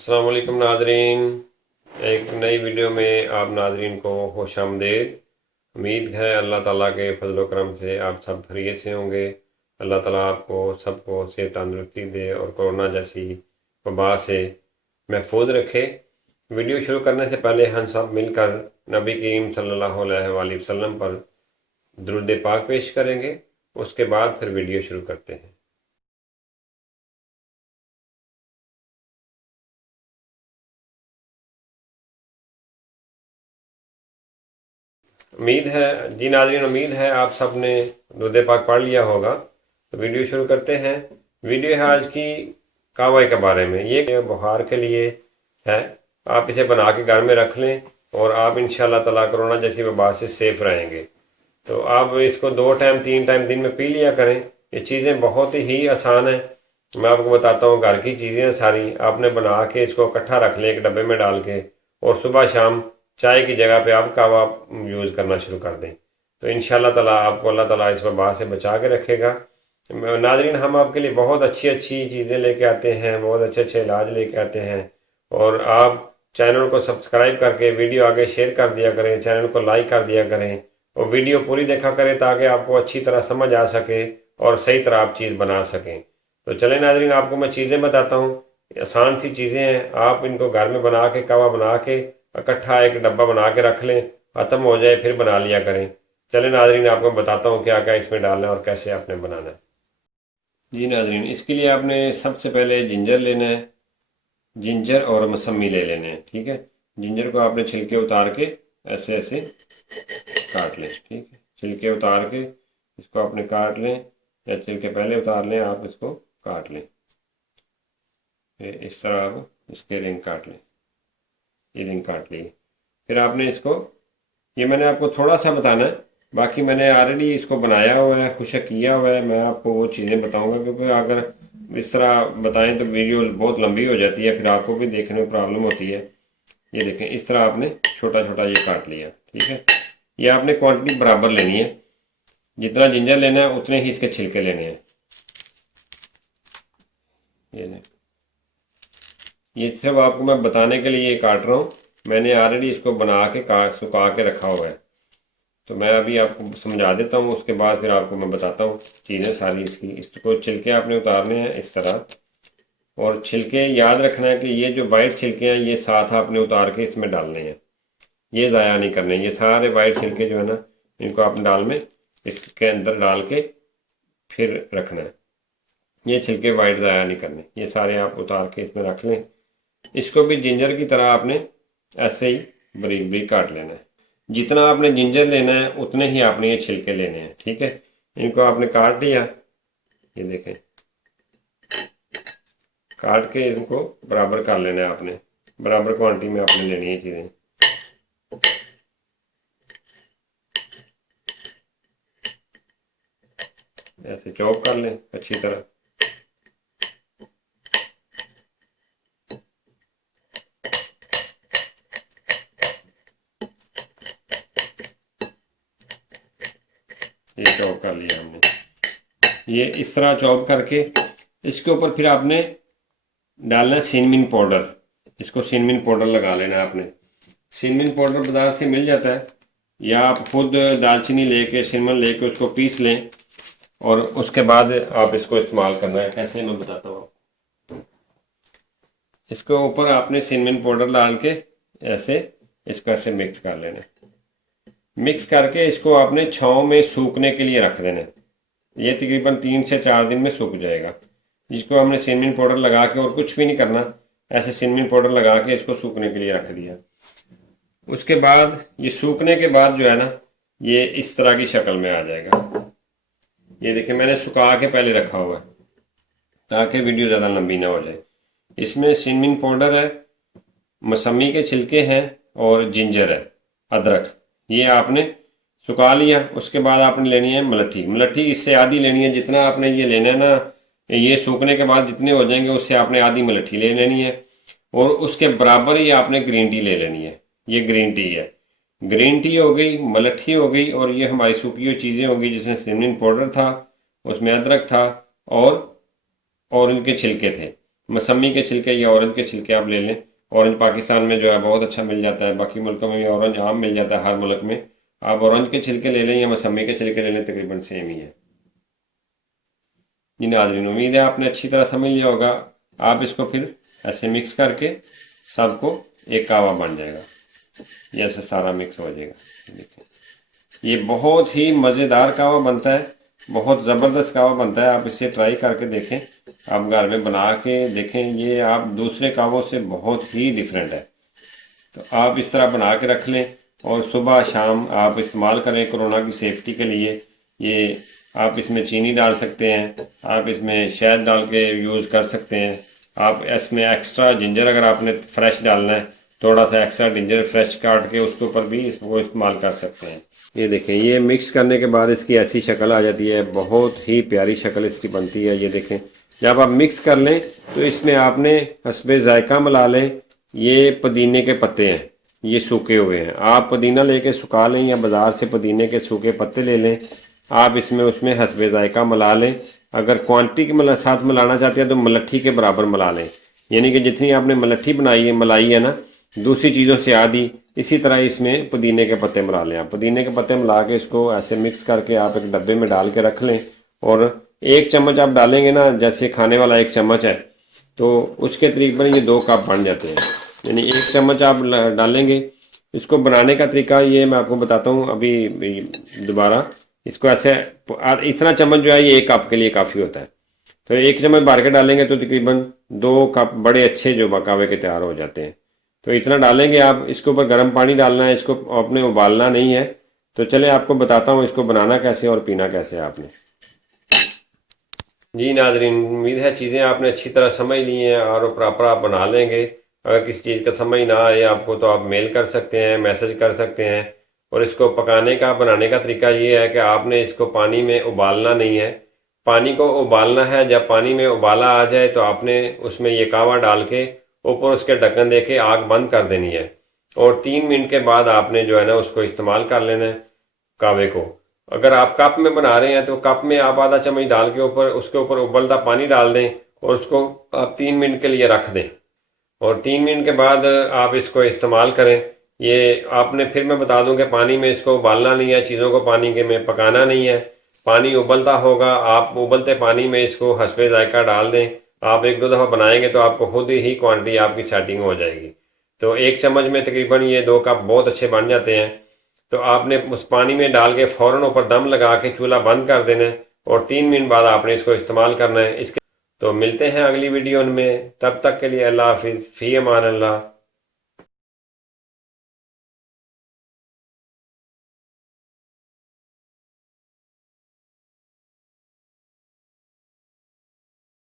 अस्सलाम वालेकुम नाजरीन। एक नई वीडियो में आप नाजरीन को खुश आमदीद। उम्मीद है अल्लाह ताला के फजल करम से आप सब खैरियत से होंगे। अल्लाह ताला आपको सबको सेहत तंदुरुस्ती दे और कोरोना जैसी वबा से महफूज रखे। वीडियो शुरू करने से पहले हम सब मिलकर नबी करीम सल्लल्लाहु अलैहि वसल्लम पर दुरूद पाक पेश करेंगे। उसके बाद फिर वीडियो शुरू करते हैं। उम्मीद है जी नाज़रीन, उम्मीद है आप सब ने दुरूद पाक पढ़ लिया होगा। तो वीडियो शुरू करते हैं। वीडियो है आज की कावा के बारे में। ये बुखार के लिए है। आप इसे बना के घर में रख लें और आप इंशाल्लाह ताला कोरोना जैसी वबा से सेफ रहेंगे। तो आप इसको 2 टाइम 3 टाइम दिन में पी लिया करें। ये चीज़ें बहुत ही आसान हैं। मैं आपको बताता हूँ, घर की चीज़ें सारी आपने बना के इसको इकट्ठा रख लें एक डब्बे में डाल के, और सुबह शाम चाय की जगह पे आप कहवा यूज़ करना शुरू कर दें। तो इंशाल्लाह ताला आपको अल्लाह ताला इस वबा से बचा के रखेगा। नाज़रीन, हम आपके लिए बहुत अच्छी अच्छी चीज़ें लेके आते हैं, बहुत अच्छे अच्छे इलाज लेके आते हैं। और आप चैनल को सब्सक्राइब करके वीडियो आगे शेयर कर दिया करें, चैनल को लाइक कर दिया करें और वीडियो पूरी देखा करें ताकि आपको अच्छी तरह समझ आ सके और सही तरह आप चीज़ बना सकें। तो चलें नाज़रीन, आपको मैं चीज़ें बताता हूँ। आसान सी चीज़ें हैं, आप इनको घर में बना के कहवा बना के इकट्ठा एक डब्बा बना के रख लें, ख़त्म हो जाए फिर बना लिया करें। चलें नाज़रीन, आपको बताता हूँ क्या क्या इसमें डालना है और कैसे आपने बनाना है। जी नाज़रीन, इसके लिए आपने सबसे पहले जिंजर लेना है। जिंजर और मौसमी ले लेने हैं, ठीक है। जिंजर को आपने छिलके उतार के ऐसे ऐसे काट लें, ठीक है। छिलके उतार के इसको आपने काट लें, या छिलके पहले उतार लें, आप इसको काट लें। इस तरह आप इसके रिंग काट लें। ये रिंग काट ली। फिर आपने इसको, ये मैंने आपको थोड़ा सा बताना है, बाकी मैंने ऑलरेडी इसको बनाया हुआ है, खुशक किया हुआ है। मैं आपको वो चीज़ें बताऊंगा, क्योंकि अगर इस तरह बताएं तो वीडियो बहुत लंबी हो जाती है, फिर आपको भी देखने में प्रॉब्लम होती है। ये देखें, इस तरह आपने छोटा छोटा ये काट लिया, ठीक है। ये आपने क्वांटिटी बराबर लेनी है, जितना जिंजर लेना है उतने ही इसके छिलके लेने हैं। ये सिर्फ आपको मैं बताने के लिए ये काट रहा हूँ। मैंने ऑलरेडी इसको बना के सुखा के रखा हुआ है। तो मैं अभी आपको समझा देता हूँ, उसके बाद फिर आपको मैं बताता हूँ चीज़ें सारी इसकी। इसको छिलके आपने उतारने हैं इस तरह, और छिलके याद रखना है कि ये जो वाइट छिलके हैं ये साथ आपने उतार के इसमें डालने हैं, ये ज़ाया नहीं करने। ये सारे वाइट छिलके जो है ना, इनको आप दाल में इसके अंदर डाल के फिर रखना है। ये छिलके वाइट ज़ाया नहीं करने, ये सारे आप उतार के इसमें रख लें। इसको भी जिंजर की तरह आपने ऐसे ही बारीक बारीक काट लेना है। जितना आपने जिंजर लेना है उतने ही आपने ये छिलके लेने हैं, ठीक है। इनको आपने काट लिया, ये देखें, काट के इनको बराबर कर लेना है आपने। बराबर क्वांटिटी में आपने लेनी है चीज़ें। ऐसे चॉप कर लें अच्छी तरह। ये चॉप कर लिया हमने। ये इस तरह चॉप करके इसके ऊपर फिर आपने डालना है सिनमिन पाउडर। इसको सिनमिन पाउडर लगा लेना है आपने। सिनमिन पाउडर बाजार से मिल जाता है, या आप खुद दालचीनी लेके सिनमन लेके उसको पीस लें और उसके बाद आप इसको इस्तेमाल करना है। कैसे मैं बताता हूँ। इसके ऊपर आपने सिनमिन पाउडर डाल के ऐसे इसको ऐसे मिक्स कर लेना है। मिक्स करके इसको आपने छाँव में सूखने के लिए रख देना है। ये तकरीबन 3 से 4 दिन में सूख जाएगा। जिसको हमने सिनमिन पाउडर लगा के, और कुछ भी नहीं करना, ऐसे सिनमिन पाउडर लगा के इसको सूखने के लिए रख दिया। उसके बाद ये सूखने के बाद जो है ना, ये इस तरह की शक्ल में आ जाएगा। ये देखिए, मैंने सुखा के पहले रखा हुआ है ताकि वीडियो ज़्यादा लंबी ना हो जाए। इसमें सिनमिन पाउडर है, मौसमी के छिलके हैं और जिंजर है, अदरक। ये आपने सुखा लिया। उसके बाद आपने लेनी है मलट्ठी। मलट्ठी इससे आधी लेनी है। जितना आपने ये लेना है ना, ये सूखने के बाद जितने हो जाएंगे उससे आपने आधी मलट्ठी ले लेनी है, और उसके बराबर ही आपने ग्रीन टी ले लेनी है। ये ग्रीन टी है। ग्रीन टी हो गई, मलट्ठी हो गई, और ये हमारी सूखी हुई चीज़ें हो गई, जिसमें सिनमिन पाउडर था, उसमें अदरक था और इनके छिलके थे। मौसमी के छिलके या ऑरेंज के छिलके आप ले लें। ऑरेंज पाकिस्तान में जो है बहुत अच्छा मिल जाता है, बाकी मुल्कों में भी ऑरेंज आम मिल जाता है, हर मुल्क में। आप ऑरेंज के छिलके ले लें या मौसमी के छिलके ले लें, तकरीबन सेम ही है। जी नाज़रीन, उम्मीद है आपने अच्छी तरह समझ लिया होगा। आप इसको फिर ऐसे मिक्स करके सबको एक कावा बन जाएगा, ये ऐसे सारा मिक्स हो जाएगा। देखिए ये बहुत ही मज़ेदार कावा बनता है, बहुत ज़बरदस्त कावा बनता है। आप इसे ट्राई करके देखें, आप घर में बना के देखें, ये आप दूसरे कावों से बहुत ही डिफरेंट है। तो आप इस तरह बना के रख लें और सुबह शाम आप इस्तेमाल करें कोरोना की सेफ्टी के लिए। ये आप इसमें चीनी डाल सकते हैं, आप इसमें शहद डाल के यूज़ कर सकते हैं। आप इसमें एक्स्ट्रा जिंजर अगर आपने फ्रेश डालना है, थोड़ा सा एक्स्ट्रा जिंजर फ्रेश काट के उसके ऊपर भी वो इस्तेमाल कर सकते हैं। ये देखें, ये मिक्स करने के बाद इसकी ऐसी शक्ल आ जाती है, बहुत ही प्यारी शक्ल इसकी बनती है। ये देखें, जब आप मिक्स कर लें तो इसमें आपने हस्बे जायका मिला लें। ये पुदीने के पत्ते हैं, ये सूखे हुए हैं। आप पुदीना लेके सुखा लें या बाज़ार से पुदीने के सूखे पत्ते ले लें। आप इसमें उसमें हस्बे जायका मिला लें। अगर क्वांटिटी के साथ मिलाना चाहते हैं तो मलट्ठी के बराबर मिला लें, यानी कि जितनी आपने मलट्ठी मलाई है ना दूसरी चीज़ों से आधी, इसी तरह इसमें पुदीने के पत्ते मिला लें। आप पुदीने के पत्ते मिला के इसको ऐसे मिक्स करके आप एक डब्बे में डाल के रख लें। और 1 चम्मच आप डालेंगे ना, जैसे खाने वाला 1 चम्मच है तो उसके तकरीबन ये 2 कप बन जाते हैं, यानी 1 चम्मच आप डालेंगे। इसको बनाने का तरीका ये मैं आपको बताता हूँ अभी दोबारा। इसको ऐसे इतना चम्मच जो है ये 1 कप के लिए काफ़ी होता है। तो 1 चम्मच भर के डालेंगे तो तकरीबन 2 कप बड़े अच्छे जो कावे के तैयार हो जाते हैं। तो इतना डालेंगे आप। इसके ऊपर गर्म पानी डालना है, इसको आपने उबालना नहीं है। तो चले आपको बताता हूँ इसको बनाना कैसे और पीना कैसे आपने। जी नाज़रीन, उम्मीद है चीज़ें आपने अच्छी तरह समझ ली हैं और प्रॉपर आप बना लेंगे। अगर किसी चीज़ का समझ ना आए आपको तो आप मेल कर सकते हैं, मैसेज कर सकते हैं। और इसको पकाने का बनाने का तरीका ये है कि आपने इसको पानी में उबालना नहीं है। पानी को उबालना है, जब पानी में उबाला आ जाए तो आपने उसमें ये कावा डाल के ऊपर उसके ढक्कन दे के आग बंद कर देनी है। और 3 मिनट के बाद आपने जो है ना उसको इस्तेमाल कर लेना है कावे को। अगर आप कप में बना रहे हैं तो कप में आप आधा चम्मच डाल के ऊपर उसके ऊपर उबलता पानी डाल दें और उसको आप 3 मिनट के लिए रख दें। और 3 मिनट के बाद आप इसको इस्तेमाल करें। ये आपने फिर मैं बता दूं कि पानी में इसको उबालना नहीं है, चीज़ों को पानी के में पकाना नहीं है। पानी उबलता होगा, आप उबलते पानी में इसको हस्बे जायका डाल दें। आप 1-2 दफ़ा बनाएंगे तो आपको खुद ही क्वांटिटी आपकी सेटिंग हो जाएगी। तो 1 चम्मच में तकरीबन ये 2 कप बहुत अच्छे बन जाते हैं। तो आपने उस पानी में डाल के फ़ौरन ऊपर दम लगा के चूल्हा बंद कर देना है और 3 मिनट बाद आपने इसको इस्तेमाल करना है। इसके तो मिलते हैं अगली वीडियो में, तब तक के लिए अल्लाह हाफिज़, फ़ी अमान अल्लाह।